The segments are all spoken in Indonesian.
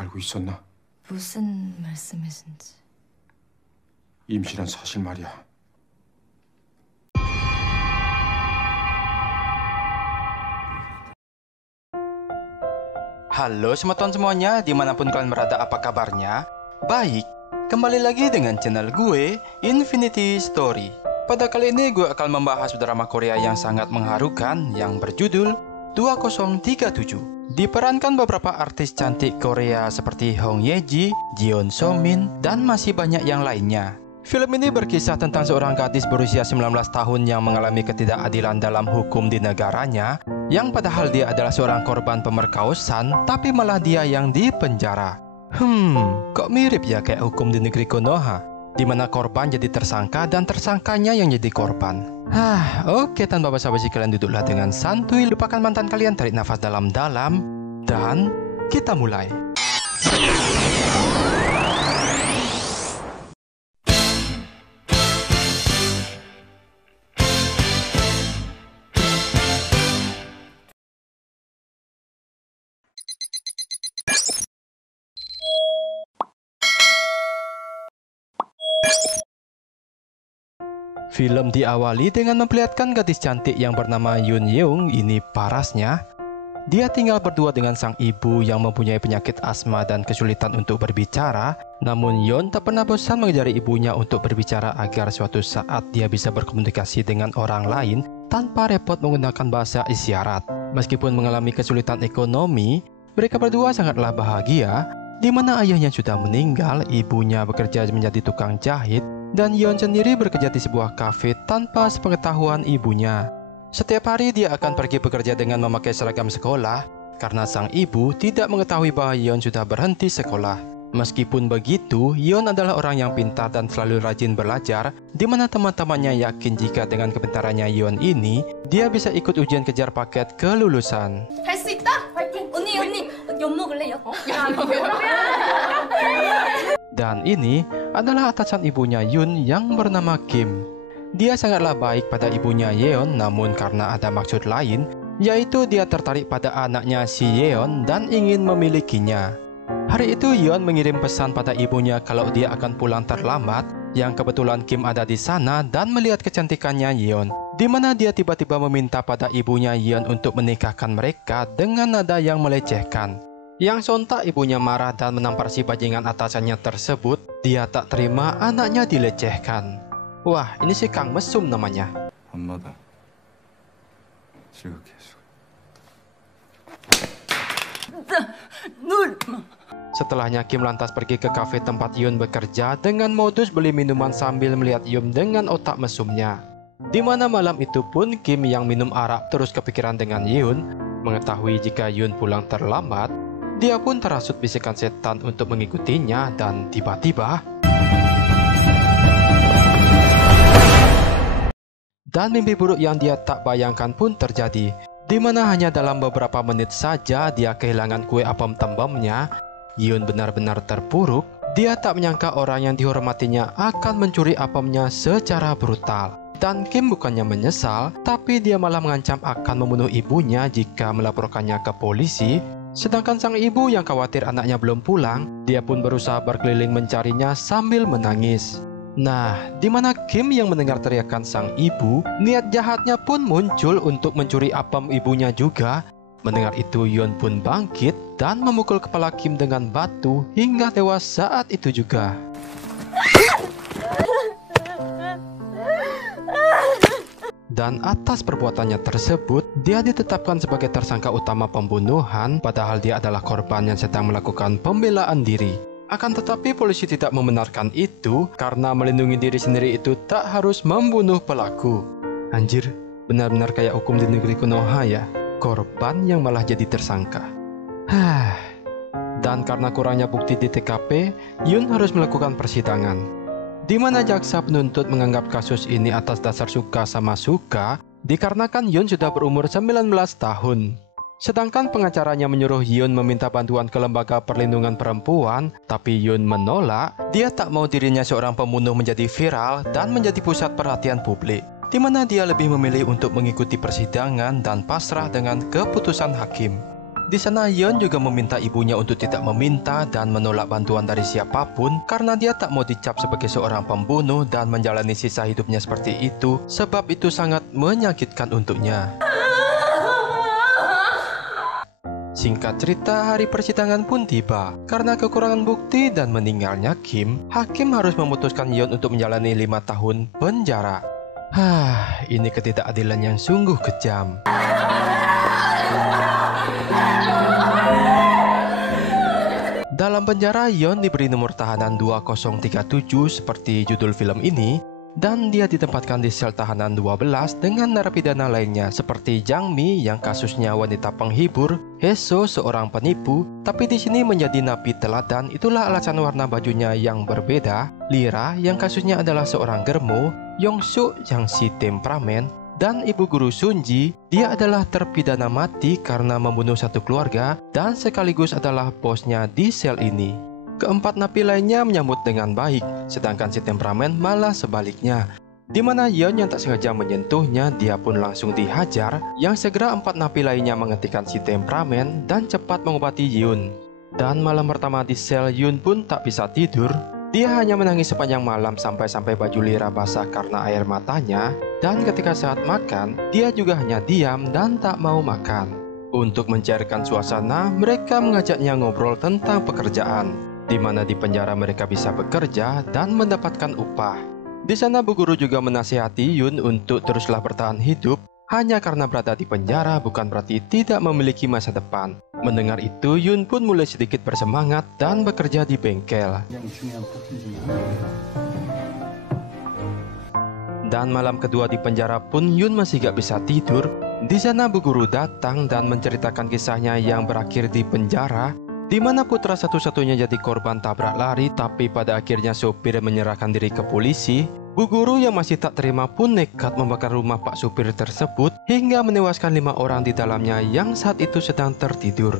알고 있었나? 무슨 말씀이신지. 임신한 사실 말이야. Halo teman semuanya, dimanapun kalian berada, apa kabarnya? Baik, kembali lagi dengan channel gue, Infinity Story. Pada kali ini gue akan membahas drama Korea yang sangat mengharukan yang berjudul 2037. Diperankan beberapa artis cantik Korea seperti Hong Ye-ji, Jeon So-min, dan masih banyak yang lainnya. Film ini berkisah tentang seorang gadis berusia 19 tahun yang mengalami ketidakadilan dalam hukum di negaranya, yang padahal dia adalah seorang korban pemerkosaan, tapi malah dia yang dipenjara. Kok mirip ya kayak hukum di negeri Konoha, di mana korban jadi tersangka dan tersangkanya yang jadi korban. Oke, tanpa basa-basi kalian duduklah dengan santuy, lupakan mantan kalian, tarik nafas dalam-dalam, dan kita mulai. Film diawali dengan memperlihatkan gadis cantik yang bernama Yoon Yeong ini parasnya. Dia tinggal berdua dengan sang ibu yang mempunyai penyakit asma dan kesulitan untuk berbicara. Namun Yoon tak pernah bosan mengajari ibunya untuk berbicara agar suatu saat dia bisa berkomunikasi dengan orang lain tanpa repot menggunakan bahasa isyarat. Meskipun mengalami kesulitan ekonomi, mereka berdua sangatlah bahagia, di mana ayahnya sudah meninggal, ibunya bekerja menjadi tukang jahit, dan Yeon sendiri bekerja di sebuah kafe tanpa sepengetahuan ibunya. Setiap hari dia akan pergi bekerja dengan memakai seragam sekolah, karena sang ibu tidak mengetahui bahwa Yeon sudah berhenti sekolah. Meskipun begitu, Yeon adalah orang yang pintar dan selalu rajin belajar, di mana teman-temannya yakin jika dengan kepintarannya Yeon ini, dia bisa ikut ujian kejar paket kelulusan. 할 수 있다? 파이팅! 언니, 엿 먹을래요? Dan ini adalah atasan ibunya Yoon yang bernama Kim. Dia sangatlah baik pada ibunya Yeon, namun karena ada maksud lain, yaitu dia tertarik pada anaknya si Yeon dan ingin memilikinya. Hari itu Yeon mengirim pesan pada ibunya kalau dia akan pulang terlambat, yang kebetulan Kim ada di sana dan melihat kecantikannya Yeon, di mana dia tiba-tiba meminta pada ibunya Yeon untuk menikahkan mereka dengan nada yang melecehkan. Yang sontak ibunya marah dan menampar si bajingan atasannya tersebut. Dia tak terima anaknya dilecehkan. Wah, ini si Kang Mesum namanya. 엄마다. 지극히 Setelahnya Kim lantas pergi ke kafe tempat Yoon bekerja dengan modus beli minuman sambil melihat Yoon dengan otak mesumnya. Di mana malam itu pun Kim yang minum arak terus kepikiran dengan Yoon. Mengetahui jika Yoon pulang terlambat, dia pun terhasut bisikan setan untuk mengikutinya, dan tiba-tiba mimpi buruk yang dia tak bayangkan pun terjadi, di mana hanya dalam beberapa menit saja dia kehilangan kue apem tembemnya. Yoon benar-benar terpuruk. Dia tak menyangka orang yang dihormatinya akan mencuri apemnya secara brutal. Dan Kim bukannya menyesal, tapi dia malah mengancam akan membunuh ibunya jika melaporkannya ke polisi. Sedangkan sang ibu yang khawatir anaknya belum pulang, dia pun berusaha berkeliling mencarinya sambil menangis. Nah, di mana Kim yang mendengar teriakan sang ibu, niat jahatnya pun muncul untuk mencuri apem ibunya juga. Mendengar itu, Yeon pun bangkit dan memukul kepala Kim dengan batu hingga tewas saat itu juga. Dan atas perbuatannya tersebut, dia ditetapkan sebagai tersangka utama pembunuhan, padahal dia adalah korban yang sedang melakukan pembelaan diri. Akan tetapi polisi tidak membenarkan itu, karena melindungi diri sendiri itu tak harus membunuh pelaku. Anjir, benar-benar kayak hukum di negeri Konoha ya, korban yang malah jadi tersangka. Dan karena kurangnya bukti di TKP, Yoon harus melakukan persidangan, di mana jaksa penuntut menganggap kasus ini atas dasar suka sama suka, dikarenakan Yoon sudah berumur 19 tahun. Sedangkan pengacaranya menyuruh Yoon meminta bantuan ke lembaga perlindungan perempuan, tapi Yoon menolak. Dia tak mau dirinya seorang pembunuh menjadi viral dan menjadi pusat perhatian publik, di mana dia lebih memilih untuk mengikuti persidangan dan pasrah dengan keputusan hakim. Di sana Yeon juga meminta ibunya untuk tidak meminta dan menolak bantuan dari siapapun karena dia tak mau dicap sebagai seorang pembunuh dan menjalani sisa hidupnya seperti itu sebab itu sangat menyakitkan untuknya. Singkat cerita, hari persidangan pun tiba. Karena kekurangan bukti dan meninggalnya Kim, hakim harus memutuskan Yeon untuk menjalani 5 tahun penjara. Ini ketidakadilan yang sungguh kejam. Dalam penjara, Yeon diberi nomor tahanan 2037 seperti judul film ini, dan dia ditempatkan di sel tahanan 12 dengan narapidana lainnya seperti Jang Mi yang kasusnya wanita penghibur, Heso seorang penipu, tapi di sini menjadi napi teladan. Itulah alasan warna bajunya yang berbeda. Lira yang kasusnya adalah seorang germo, Yongsuk yang si temperamen, dan ibu guru Sunji, dia adalah terpidana mati karena membunuh satu keluarga dan sekaligus adalah bosnya di sel ini. Keempat napi lainnya menyambut dengan baik, sedangkan si temperamen malah sebaliknya. Di mana Yeon yang tak sengaja menyentuhnya, dia pun langsung dihajar, yang segera 4 napi lainnya menghentikan si temperamen dan cepat mengobati Yeon. Dan malam pertama di sel, Yeon pun tak bisa tidur. Dia hanya menangis sepanjang malam sampai baju Lira basah karena air matanya, dan ketika saat makan, dia juga hanya diam dan tak mau makan. Untuk mencairkan suasana, mereka mengajaknya ngobrol tentang pekerjaan, di mana di penjara mereka bisa bekerja dan mendapatkan upah. Di sana Bu Guru juga menasihati Yeon untuk teruslah bertahan hidup. Hanya karena berada di penjara bukan berarti tidak memiliki masa depan. Mendengar itu, Yeon pun mulai sedikit bersemangat dan bekerja di bengkel. Dan malam kedua di penjara pun Yeon masih gak bisa tidur. Di sana Bu Guru datang dan menceritakan kisahnya yang berakhir di penjara, di mana putra satu-satunya jadi korban tabrak lari, tapi pada akhirnya sopir menyerahkan diri ke polisi. Bu Guru yang masih tak terima pun nekat membakar rumah Pak supir tersebut hingga menewaskan 5 orang di dalamnya yang saat itu sedang tertidur.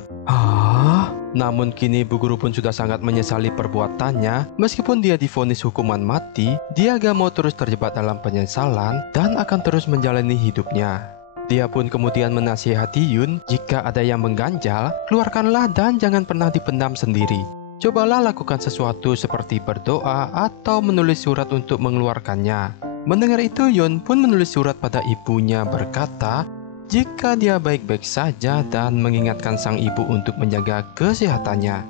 Namun kini Bu Guru pun sudah sangat menyesali perbuatannya. Meskipun dia divonis hukuman mati, dia gak mau terus terjebak dalam penyesalan dan akan terus menjalani hidupnya. Dia pun kemudian menasihati Yeon, jika ada yang mengganjal, keluarkanlah dan jangan pernah dipendam sendiri. Cobalah lakukan sesuatu seperti berdoa atau menulis surat untuk mengeluarkannya. Mendengar itu, Yeon pun menulis surat pada ibunya berkata, jika dia baik-baik saja dan mengingatkan sang ibu untuk menjaga kesehatannya.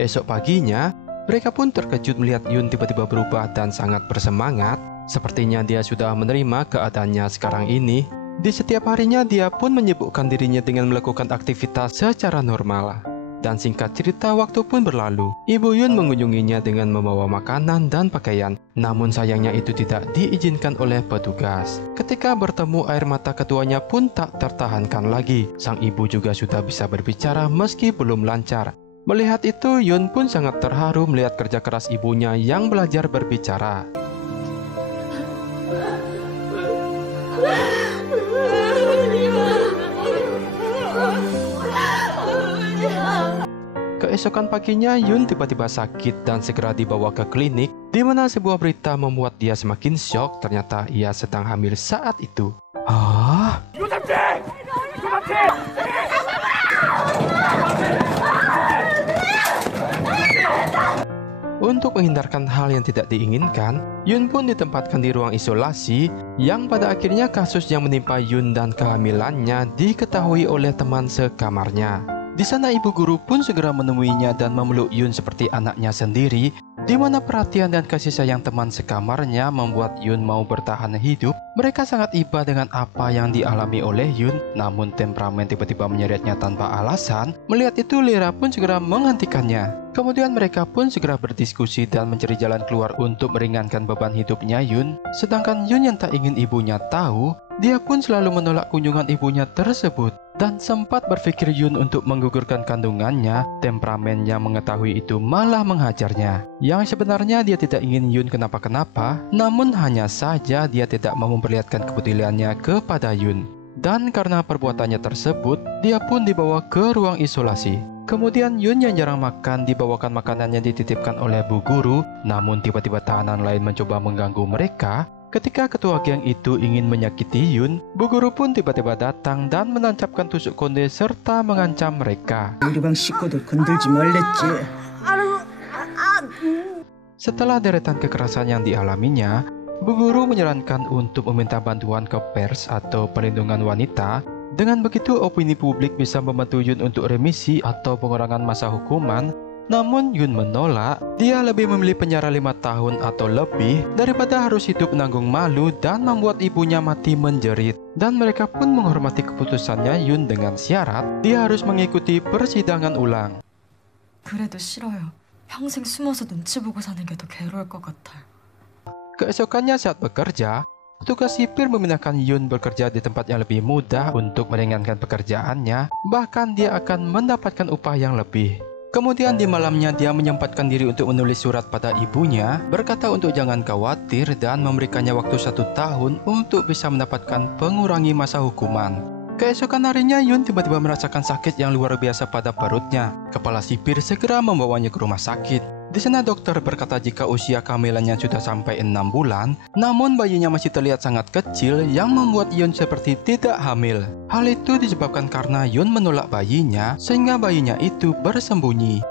Esok paginya, mereka pun terkejut melihat Yeon tiba-tiba berubah dan sangat bersemangat. Sepertinya dia sudah menerima keadaannya sekarang ini. Di setiap harinya dia pun menyibukkan dirinya dengan melakukan aktivitas secara normal. Dan singkat cerita, waktu pun berlalu. Ibu Yeon mengunjunginya dengan membawa makanan dan pakaian. Namun sayangnya itu tidak diizinkan oleh petugas. Ketika bertemu, air mata keduanya pun tak tertahankan lagi. Sang ibu juga sudah bisa berbicara meski belum lancar. Melihat itu, Yeon pun sangat terharu melihat kerja keras ibunya yang belajar berbicara. Keesokan paginya, Yeon tiba-tiba sakit dan segera dibawa ke klinik, di mana sebuah berita membuat dia semakin syok. Ternyata ia sedang hamil saat itu. Untuk menghindarkan hal yang tidak diinginkan, Yeon pun ditempatkan di ruang isolasi, yang pada akhirnya kasus yang menimpa Yeon dan kehamilannya diketahui oleh teman sekamarnya. Di sana ibu guru pun segera menemuinya dan memeluk Yeon seperti anaknya sendiri, di mana perhatian dan kasih sayang teman sekamarnya membuat Yeon mau bertahan hidup. Mereka sangat iba dengan apa yang dialami oleh Yeon, namun temperamen tiba-tiba menyeretnya tanpa alasan. Melihat itu, Lira pun segera menghentikannya. Kemudian mereka pun segera berdiskusi dan mencari jalan keluar untuk meringankan beban hidupnya Yeon. Sedangkan Yeon yang tak ingin ibunya tahu, dia pun selalu menolak kunjungan ibunya tersebut. Dan sempat berpikir Yeon untuk menggugurkan kandungannya, temperamen yang mengetahui itu malah menghajarnya. Yang sebenarnya dia tidak ingin Yeon kenapa-kenapa, namun hanya saja dia tidak mau memperlihatkan kepeduliannya kepada Yeon. Dan karena perbuatannya tersebut, dia pun dibawa ke ruang isolasi. Kemudian Yeon yang jarang makan dibawakan makanannya dititipkan oleh Bu Guru, namun tiba-tiba tahanan lain mencoba mengganggu mereka. Ketika ketua geng itu ingin menyakiti Yun, bu guru pun tiba-tiba datang dan menancapkan tusuk konde serta mengancam mereka. 우리 방 식구들 건들지 말랬지. Setelah deretan kekerasan yang dialaminya, bu guru menyarankan untuk meminta bantuan ke pers atau perlindungan wanita. Dengan begitu, opini publik bisa membantu Yun untuk remisi atau pengurangan masa hukuman. Namun Yun menolak. Dia lebih memilih penjara 5 tahun atau lebih daripada harus hidup menanggung malu dan membuat ibunya mati menjerit. Dan mereka pun menghormati keputusannya Yun dengan syarat dia harus mengikuti persidangan ulang. 그래도 싫어요. 평생 숨어서 눈치 보고 사는 게 더 괴로울 것 같아요. Keesokannya saat bekerja, petugas sipir memindahkan Yun bekerja di tempat yang lebih mudah untuk meringankan pekerjaannya. Bahkan dia akan mendapatkan upah yang lebih. Kemudian di malamnya dia menyempatkan diri untuk menulis surat pada ibunya, berkata untuk jangan khawatir dan memberikannya waktu 1 tahun untuk bisa mendapatkan pengurangi masa hukuman. Keesokan harinya Yun tiba-tiba merasakan sakit yang luar biasa pada perutnya. Kepala sipir segera membawanya ke rumah sakit. Di sana dokter berkata jika usia kehamilannya sudah sampai 6 bulan, namun bayinya masih terlihat sangat kecil yang membuat Yun seperti tidak hamil. Hal itu disebabkan karena Yun menolak bayinya sehingga bayinya itu bersembunyi.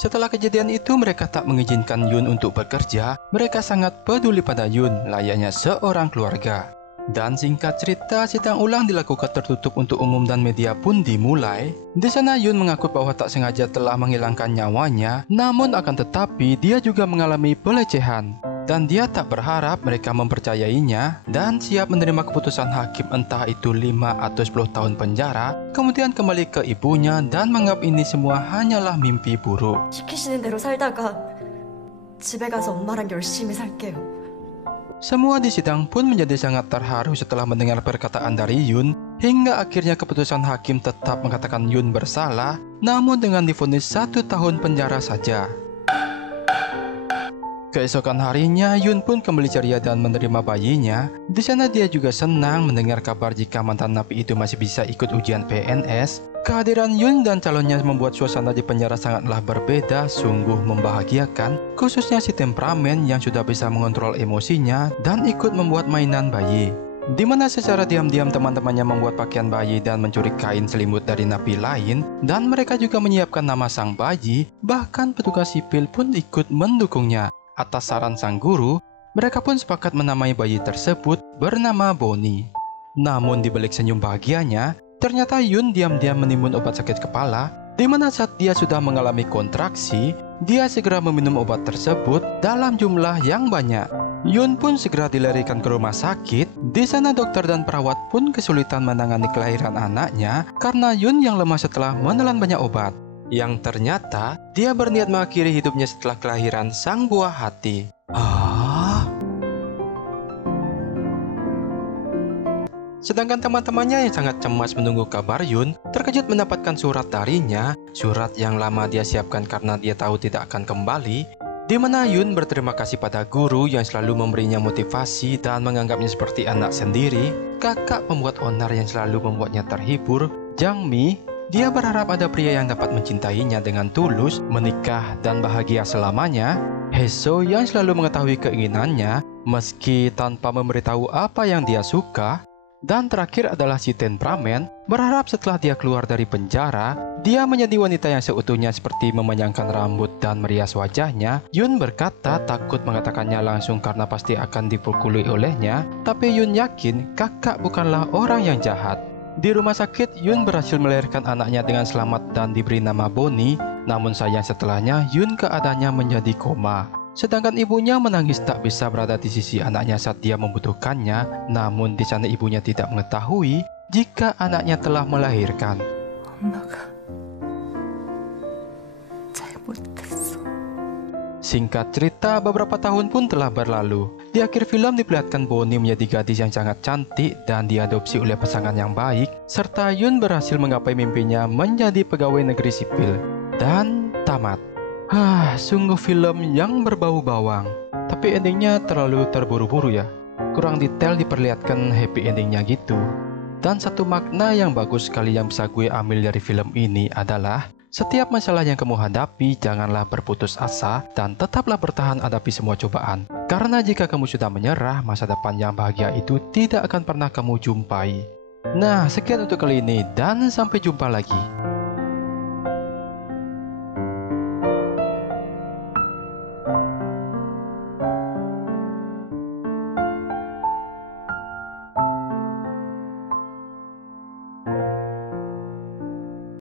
Setelah kejadian itu mereka tak mengizinkan Yun untuk bekerja. Mereka sangat peduli pada Yun layaknya seorang keluarga. Dan singkat cerita, sidang ulang dilakukan tertutup untuk umum dan media pun dimulai. Di sana Yun mengaku bahwa tak sengaja telah menghilangkan nyawanya, namun akan tetapi dia juga mengalami pelecehan. Dan dia tak berharap mereka mempercayainya dan siap menerima keputusan hakim entah itu 5 atau 10 tahun penjara, kemudian kembali ke ibunya dan menganggap ini semua hanyalah mimpi buruk. 시키시는 대로 살다가 집에 가서 엄마랑 열심히 살게요. Semua di sidang pun menjadi sangat terharu setelah mendengar perkataan dari Yun, hingga akhirnya keputusan hakim tetap mengatakan Yun bersalah, namun dengan divonis 1 tahun penjara saja. Keesokan harinya, Yun pun kembali ceria dan menerima bayinya. Di sana dia juga senang mendengar kabar jika mantan napi itu masih bisa ikut ujian PNS. Kehadiran Yun dan calonnya membuat suasana di penjara sangatlah berbeda, sungguh membahagiakan, khususnya si temperamen yang sudah bisa mengontrol emosinya dan ikut membuat mainan bayi. Di mana secara diam-diam teman-temannya membuat pakaian bayi dan mencuri kain selimut dari napi lain, dan mereka juga menyiapkan nama sang bayi, bahkan petugas sipil pun ikut mendukungnya. Atas saran sang guru, mereka pun sepakat menamai bayi tersebut bernama Bonnie. Namun di balik senyum bahagianya, ternyata Yun diam-diam menimbun obat sakit kepala, di mana saat dia sudah mengalami kontraksi, dia segera meminum obat tersebut dalam jumlah yang banyak. Yun pun segera dilarikan ke rumah sakit. Di sana dokter dan perawat pun kesulitan menangani kelahiran anaknya karena Yun yang lemah setelah menelan banyak obat. Yang ternyata dia berniat mengakhiri hidupnya setelah kelahiran sang buah hati. Sedangkan teman-temannya yang sangat cemas menunggu kabar Yun terkejut mendapatkan surat darinya, surat yang lama dia siapkan karena dia tahu tidak akan kembali, di mana Yun berterima kasih pada guru yang selalu memberinya motivasi dan menganggapnya seperti anak sendiri. Kakak pembuat onar yang selalu membuatnya terhibur, Jang Mi, dia berharap ada pria yang dapat mencintainya dengan tulus, menikah dan bahagia selamanya. Heso yang selalu mengetahui keinginannya meski tanpa memberitahu apa yang dia suka. Dan terakhir adalah si temperamen, berharap setelah dia keluar dari penjara, dia menjadi wanita yang seutuhnya seperti memanjangkan rambut dan merias wajahnya. Yun berkata takut mengatakannya langsung karena pasti akan dipukuli olehnya, tapi Yun yakin kakak bukanlah orang yang jahat. Di rumah sakit, Yun berhasil melahirkan anaknya dengan selamat dan diberi nama Bonnie. Namun sayang setelahnya, Yun keadaannya menjadi koma. Sedangkan ibunya menangis tak bisa berada di sisi anaknya saat dia membutuhkannya. Namun di sana ibunya tidak mengetahui jika anaknya telah melahirkan. Singkat cerita, beberapa tahun pun telah berlalu. Di akhir film diperlihatkan Bonnie menjadi gadis yang sangat cantik dan diadopsi oleh pasangan yang baik, serta Yun berhasil menggapai mimpinya menjadi pegawai negeri sipil. Dan tamat. Sungguh film yang berbau bawang. Tapi endingnya terlalu terburu-buru ya. Kurang detail diperlihatkan happy endingnya gitu. Dan satu makna yang bagus sekali yang bisa gue ambil dari film ini adalah Setiap masalah yang kamu hadapi, janganlah berputus asa dan tetaplah bertahan hadapi semua cobaan. Karena jika kamu sudah menyerah, masa depan yang bahagia itu tidak akan pernah kamu jumpai. Nah, sekian untuk kali ini dan sampai jumpa lagi.